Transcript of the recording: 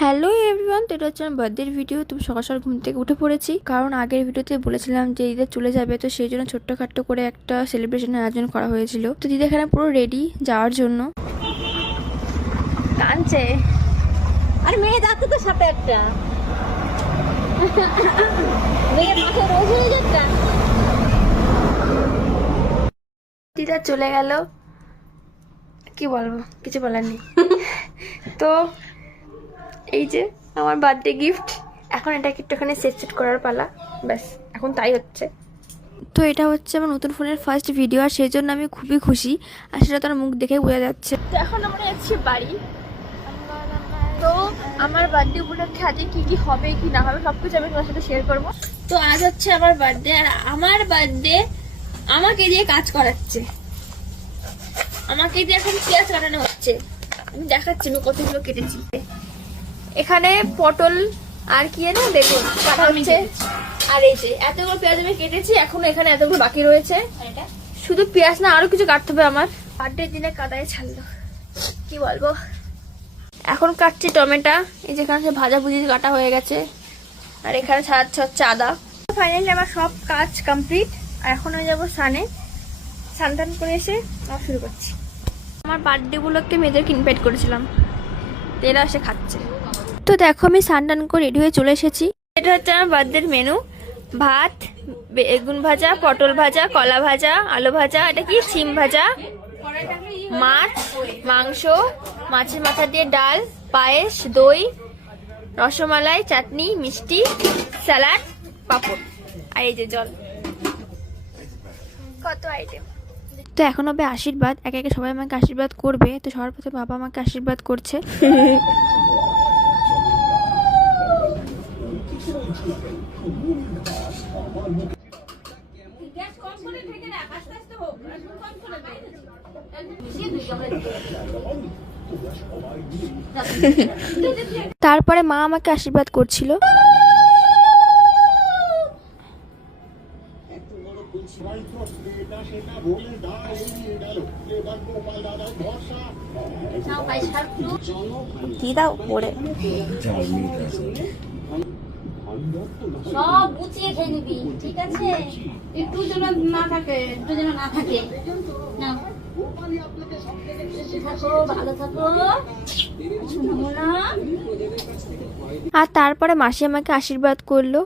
Hello everyone, তো এটা হচ্ছে আমার বার্থডের ভিডিও। তুমি সকাল সকাল ঘুম থেকে উঠে পড়েছি, কারণ আগের ভিডিওতে বলেছিলাম যে দিদা চলে যাবে, তো সেই জন্য ছোট্টখাট্ট করে একটা সেলিব্রেশনের আয়োজন করা হয়েছিল। তো দিদা এখানে পুরো রেডি যাওয়ার জন্য। কাঁদছে, আরে মেয়ে যাচ্ছে তো সাথে একটা মেয়ের মাথায় রোজ হয়ে যাচ্ছে। দিদা চলে গেল, কি বলবো, কিছু বলার নেই। তো এই যে আমার বার্থডে গিফট, এখন এটাকে একটুখানি সেট করার পালা, ব্যাস এখন তাই হচ্ছে। তো এটা হচ্ছে আমার নতুন ফোনের ফার্স্ট ভিডিও, আর সেই জন্য আমি খুবই খুশি, আর সেটা তার মুখ দেখে বোঝা যাচ্ছে। তো এখন আমরা যাচ্ছি বাড়ি। তো আমার বার্থডে উপলক্ষে আজকে কি কি হবে কি না হবে সবকিছু আমি তোমার সাথে শেয়ার করবো। তো আজ হচ্ছে আমার বার্থডে, আর আমার বার্থডে আমাকে দিয়ে কাজ করাচ্ছে, আমাকে দিয়ে এখন পেঁয়াজ কাটানো হচ্ছে। আমি দেখাচ্ছি আমি কতগুলো কেটেছি। এখানে পটল আর কি না বেগুন কাটা হচ্ছে, আর এই যে এতগুলো পেঁয়াজ আমি কেটেছি, এখনো এখানে এতগুলো বাকি রয়েছে। শুধু পেঁয়াজ না, আরো কিছু কাটতে হবে আমার। বার্থডে দিনে কাদায় ছাড়লো, কি বলবো। এখন কাটছি টমেটো, এই যেখানে সে ভাজা ভুজি কাটা হয়ে গেছে, আর এখানে ছাড়াচ্ছে হচ্ছে আদা। ফাইনালি আমার সব কাজ কমপ্লিট, আর এখন আমি যাবো স্নানে। স্নান টান করে এসে আবার শুরু করছি। আমার বার্থডে গুলোকে মেয়েদেরকে ইনভাইট করেছিলাম, এরা এসে খাচ্ছে। তো দেখো আমি স্নান টান করে রেডি হয়ে চলে এসেছি। এটা হচ্ছে আমার বার্থডের মেনু: ভাত, বেগুন ভাজা, পটল ভাজা, কলা ভাজা, আলু ভাজা, এটা কি সিম ভাজা, মাছ, মাংস, মাছের মাথা দিয়ে ডাল, পায়েস, দই, রসমালাই, চাটনি, মিষ্টি, স্যালাড, পাঁপড়, আর এই যে জল। কত আইটেম। তো এখন হবে আশীর্বাদ, একে একে সবাই আমাকে আশীর্বাদ করবে। তো সবার প্রথমে বাবা আমাকে আশীর্বাদ করছে। তারপরে মা আমাকে আশীর্বাদ করছিল। কি দাও পরে সব গুছিয়ে খেয়ে নিবি, ঠিক আছে? একটু যেন না থাকে, একটু যেন না থাকে। নাও, থাকো, ভালো থাকো, সোনা। আর তারপরে মাসি আমাকে আশীর্বাদ করলো।